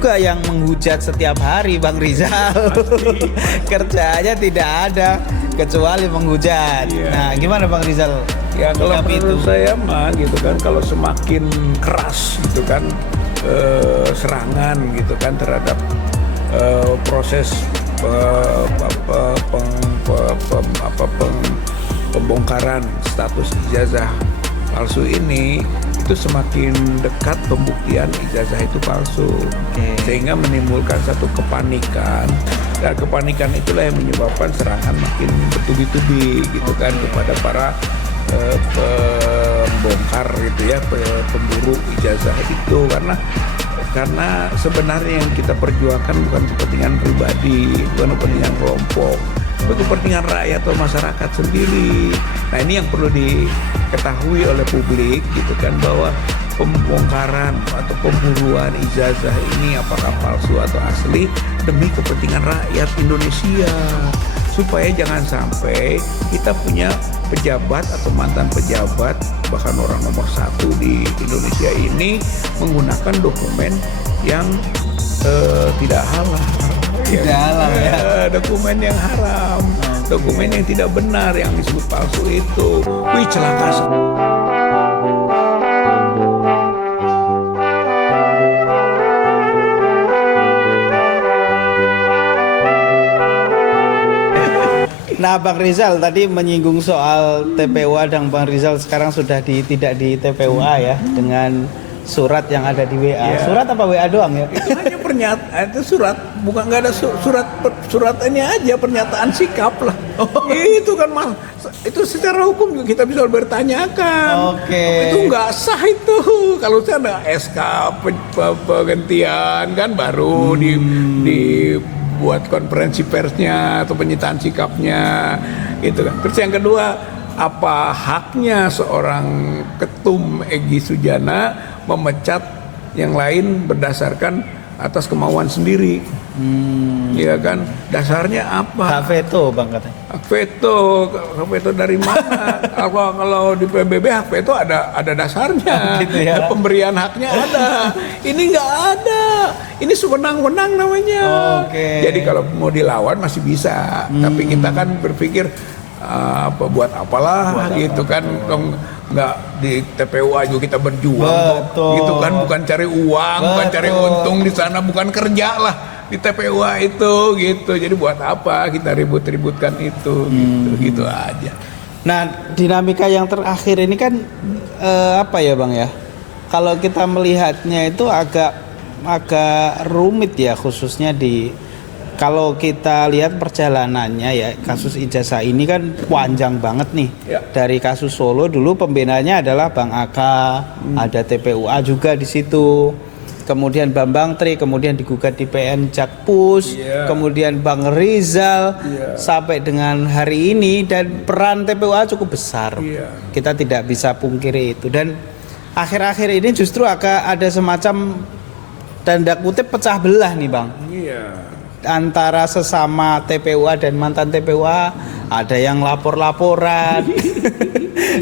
juga yang menghujat setiap hari Bang Rizal. Kerjanya tidak ada kecuali menghujat. Iya. Nah, gimana Bang Rizal? Ya kalau Menyikapi menurut saya mah gitu kan, kalau semakin keras gitu kan serangan gitu kan terhadap proses pembongkaran status ijazah palsu ini, itu semakin dekat pembuktian ijazah itu palsu. Sehingga menimbulkan satu kepanikan, dan kepanikan itulah yang menyebabkan serangan makin bertubi-tubi gitu kan kepada para pembongkar gitu ya, pemburu ijazah itu, karena sebenarnya yang kita perjuangkan bukan kepentingan pribadi, bukan kepentingan kelompok, itu kepentingan rakyat atau masyarakat sendiri. Nah, ini yang perlu diketahui oleh publik gitu kan, bahwa pembongkaran atau pemburuan ijazah ini apakah palsu atau asli demi kepentingan rakyat Indonesia, supaya jangan sampai kita punya pejabat atau mantan pejabat, bahkan orang nomor 1 di Indonesia ini menggunakan dokumen yang tidak halal. Tidak halal ya. Dokumen yang haram, dokumen yang tidak benar yang disebut palsu itu. Wih, celaka. Nah, Bang Rizal tadi menyinggung soal TPUA, dan Bang Rizal sekarang sudah tidak di TPUA ya, dengan surat yang ada di WA. Ya. Surat apa WA doang ya? Itu hanya pernyataan, itu surat, bukan, nggak ada surat ini aja, pernyataan sikap lah. Itu kan mas, itu secara hukum juga kita bisa bertanyakan. Itu nggak sah itu. Kalau saya ada SK penggantian kan baru dibuat konferensi persnya atau penyitaan sikapnya gitu kan. Terus yang kedua, apa haknya seorang ketum Egy Sujana memecat yang lain berdasarkan atas kemauan sendiri? Ya kan, dasarnya apa? Hak veto Bang katanya. Hak veto dari mana? kalau di PBB hak veto ada dasarnya, Gitu ya. pemberian haknya ada. Ini nggak ada. Ini sewenang-wenang namanya. Jadi kalau mau dilawan masih bisa, tapi kita kan berpikir buat apalah gitu kan, nggak di TPUA juga kita berjuang kok, gitu kan, bukan cari uang, bukan cari untung di sana, bukan kerja lah di TPUA itu gitu. Jadi buat apa kita ribut-ributkan itu gitu aja. Nah, dinamika yang terakhir ini kan apa ya Bang ya? Kalau kita melihatnya itu agak rumit ya, khususnya kalau kita lihat perjalanannya ya, kasus ijazah ini kan panjang banget nih. Ya. Dari kasus Solo dulu pembinanya adalah Bang Aka, ada TPUA juga di situ. Kemudian Bambang Tri, kemudian digugat di PN Jakpus, kemudian Bang Rizal, sampai dengan hari ini, dan peran TPUA cukup besar. Kita tidak bisa pungkiri itu. Dan akhir-akhir ini justru ada semacam tanda kutip pecah belah nih Bang. Antara sesama TPUA dan mantan TPUA, ada yang lapor-laporan.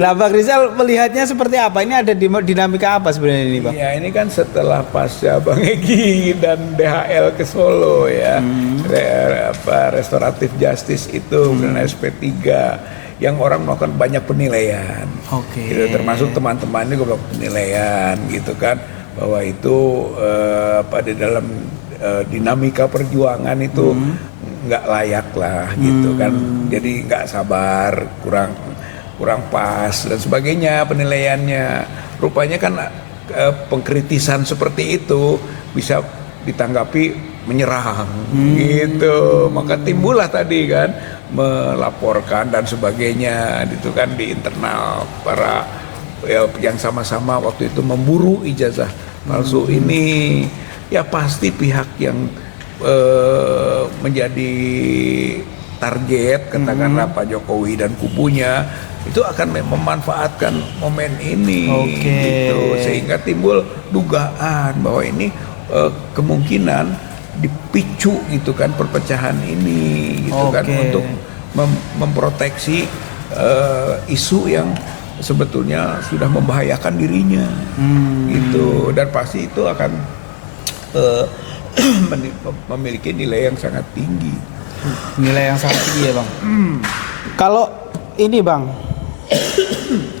Nah, Bang Rizal melihatnya seperti apa? Ini ada dinamika apa sebenarnya ini, Bang? Ya, ini kan setelah pasca Bang Egy dan DHL ke Solo ya, restoratif justice itu dan SP3, yang orang melakukan banyak penilaian. Gitu, termasuk teman-teman juga melakukan penilaian gitu kan, bahwa itu di dalam dinamika perjuangan itu nggak layak lah gitu kan, jadi nggak sabar, kurang pas dan sebagainya penilaiannya. Rupanya kan pengkritisan seperti itu bisa ditanggapi menyerang gitu, maka timbullah tadi kan melaporkan dan sebagainya gitu kan di internal para yang sama-sama waktu itu memburu ijazah palsu ini. Ya pasti pihak yang menjadi target, katakanlah Pak Jokowi dan kubunya, itu akan memanfaatkan momen ini gitu, sehingga timbul dugaan bahwa ini kemungkinan dipicu gitu kan perpecahan ini gitu kan, untuk memproteksi isu yang sebetulnya sudah membahayakan dirinya gitu. Dan pasti itu akan memiliki nilai yang sangat tinggi. Nilai yang sangat tinggi ya Bang. Kalau ini Bang,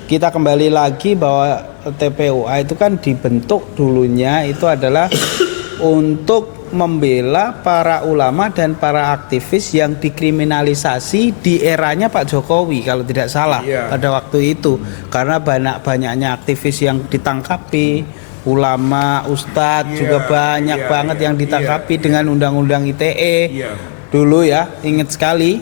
kita kembali lagi bahwa TPUA itu kan dibentuk dulunya itu adalah untuk membela para ulama dan para aktivis yang dikriminalisasi di eranya Pak Jokowi kalau tidak salah pada waktu itu, karena banyaknya aktivis yang ditangkapi, ulama, ustadz juga banyak banget yang ditangkapi dengan undang-undang ITE dulu ya, ingat sekali.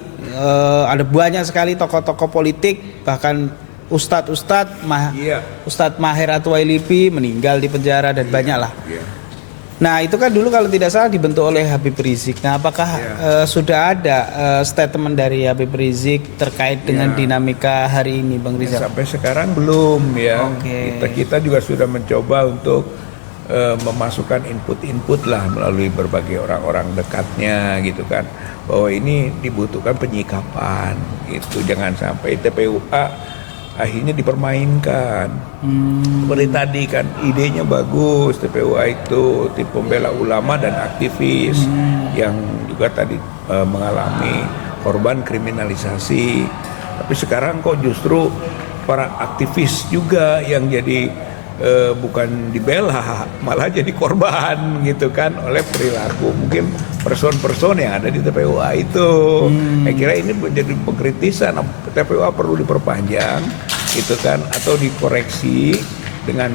Ada banyak sekali tokoh-tokoh politik, bahkan ustadz Maher Atuwailipi meninggal di penjara dan banyak lah. Nah itu kan dulu kalau tidak salah dibentuk oleh Habib Rizik. Nah apakah sudah ada statement dari Habib Rizik terkait dengan dinamika hari ini Bang Rizal? Sampai sekarang belum ya. Kita juga sudah mencoba untuk memasukkan input-input lah melalui berbagai orang-orang dekatnya gitu kan, bahwa ini dibutuhkan penyikapan gitu, jangan sampai TPUA akhirnya dipermainkan. Seperti tadi kan idenya bagus, TPUA itu tim pembela ulama dan aktivis yang juga tadi mengalami korban kriminalisasi, tapi sekarang kok justru para aktivis juga yang jadi bukan dibela, malah jadi korban gitu kan oleh perilaku mungkin person-person yang ada di TPUA itu. Saya kira ini menjadi pengkritisan, TPUA perlu diperpanjang gitu kan, atau dikoreksi dengan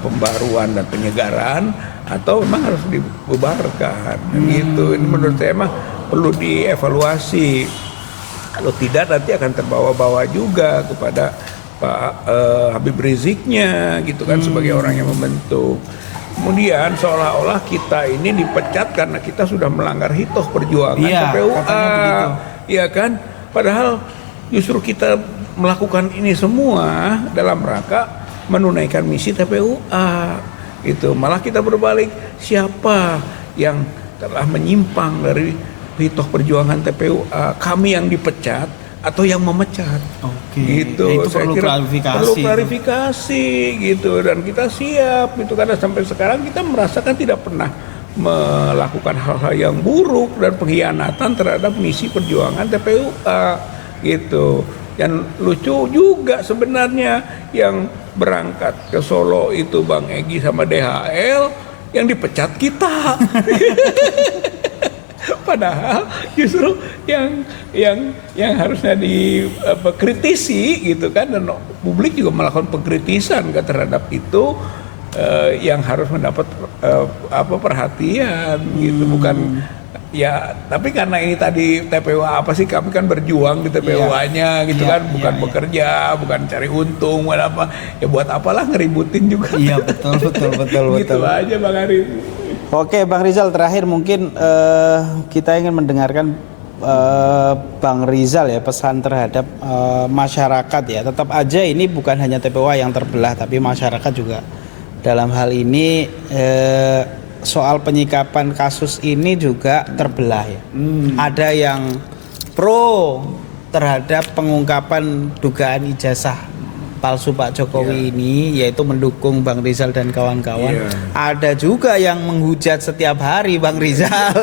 pembaruan dan penyegaran, atau memang harus dibubarkan gitu. Ini menurut saya mah perlu dievaluasi. Kalau tidak nanti akan terbawa-bawa juga kepada Pak Habib Riziknya gitu kan, sebagai orang yang membentuk. Kemudian seolah-olah kita ini dipecat karena kita sudah melanggar hitoh perjuangan TPUA, ya kan? Padahal justru kita melakukan ini semua dalam rangka menunaikan misi TPUA gitu. Malah kita berbalik, siapa yang telah menyimpang dari hitoh perjuangan TPUA? Kami yang dipecat atau yang memecat? Gitu. Itu saya perlu kira klarifikasi. perlu klarifikasi gitu, dan kita siap gitu, karena sampai sekarang kita merasakan tidak pernah melakukan hal-hal yang buruk dan pengkhianatan terhadap misi perjuangan TPUA gitu. Yang lucu juga sebenarnya, yang berangkat ke Solo itu Bang Egy sama DHL, yang dipecat kita. Padahal justru yang harusnya dikritisi gitu kan, dan publik juga melakukan pengkritisan terhadap itu, yang harus mendapat perhatian gitu, bukan ya. Tapi karena ini tadi TPUA apa sih, kami kan berjuang di TPUA-nya gitu kan, bukan bekerja, bukan cari untung, bukan apa ya, buat apalah ngeributin juga. Iya betul. Gitu aja Bang Arif. Oke Bang Rizal, terakhir mungkin kita ingin mendengarkan Bang Rizal ya, pesan terhadap masyarakat ya. Tetap aja ini bukan hanya TPUA yang terbelah, tapi masyarakat juga dalam hal ini soal penyikapan kasus ini juga terbelah ya. Ada yang pro terhadap pengungkapan dugaan ijazah palsu Pak Jokowi ini, yaitu mendukung Bang Rizal dan kawan-kawan. Ada juga yang menghujat setiap hari Bang Rizal.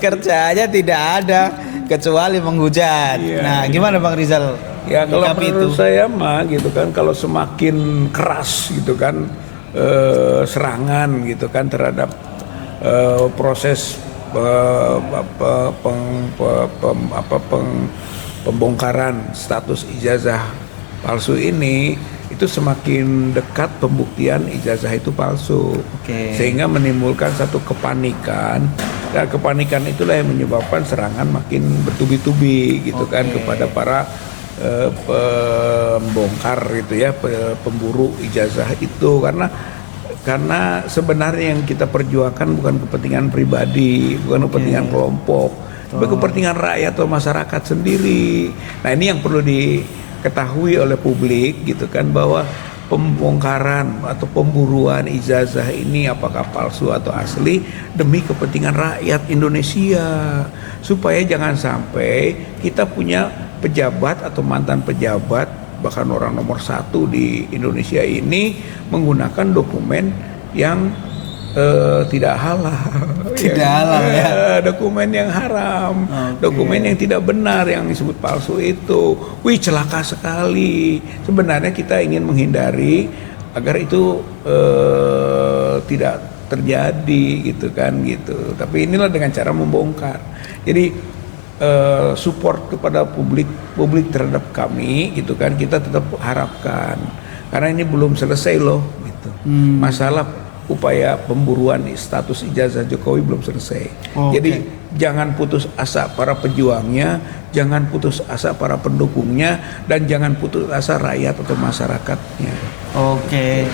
Kerjanya tidak ada kecuali menghujat. Nah, gimana Bang Rizal? Ya kalau menurut saya mah gitu kan, kalau semakin keras gitu kan serangan gitu kan terhadap proses pembongkaran status ijazah palsu ini, itu semakin dekat pembuktian ijazah itu palsu, sehingga menimbulkan satu kepanikan, dan kepanikan itulah yang menyebabkan serangan makin bertubi-tubi gitu kan kepada para pembongkar gitu ya, pemburu ijazah itu, karena sebenarnya yang kita perjuangkan bukan kepentingan pribadi, bukan kepentingan kelompok, tapi kepentingan rakyat atau masyarakat sendiri. Nah ini yang perlu diketahui oleh publik gitu kan, bahwa pembongkaran atau pemburuan ijazah ini apakah palsu atau asli demi kepentingan rakyat Indonesia, supaya jangan sampai kita punya pejabat atau mantan pejabat, bahkan orang nomor 1 di Indonesia ini menggunakan dokumen yang tidak halal. Tidak halal ya. Dokumen yang haram, dokumen yang tidak benar yang disebut palsu itu. Wih, celaka sekali. Sebenarnya kita ingin menghindari agar itu tidak terjadi gitu kan gitu. Tapi inilah dengan cara membongkar. Jadi support kepada publik terhadap kami gitu kan, kita tetap harapkan karena ini belum selesai loh gitu. Masalah upaya pemburuan status ijazah Jokowi belum selesai. Jadi jangan putus asa para pejuangnya, jangan putus asa para pendukungnya, dan jangan putus asa rakyat atau masyarakatnya. Oke.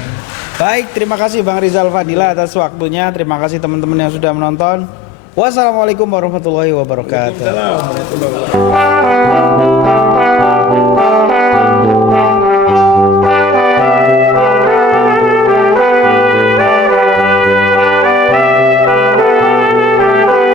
Baik, terima kasih Bang Rizal Fadila atas waktunya. Terima kasih teman-teman yang sudah menonton. Wassalamualaikum warahmatullahi wabarakatuh. Waalaikumsalam warahmatullahi wabarakatuh.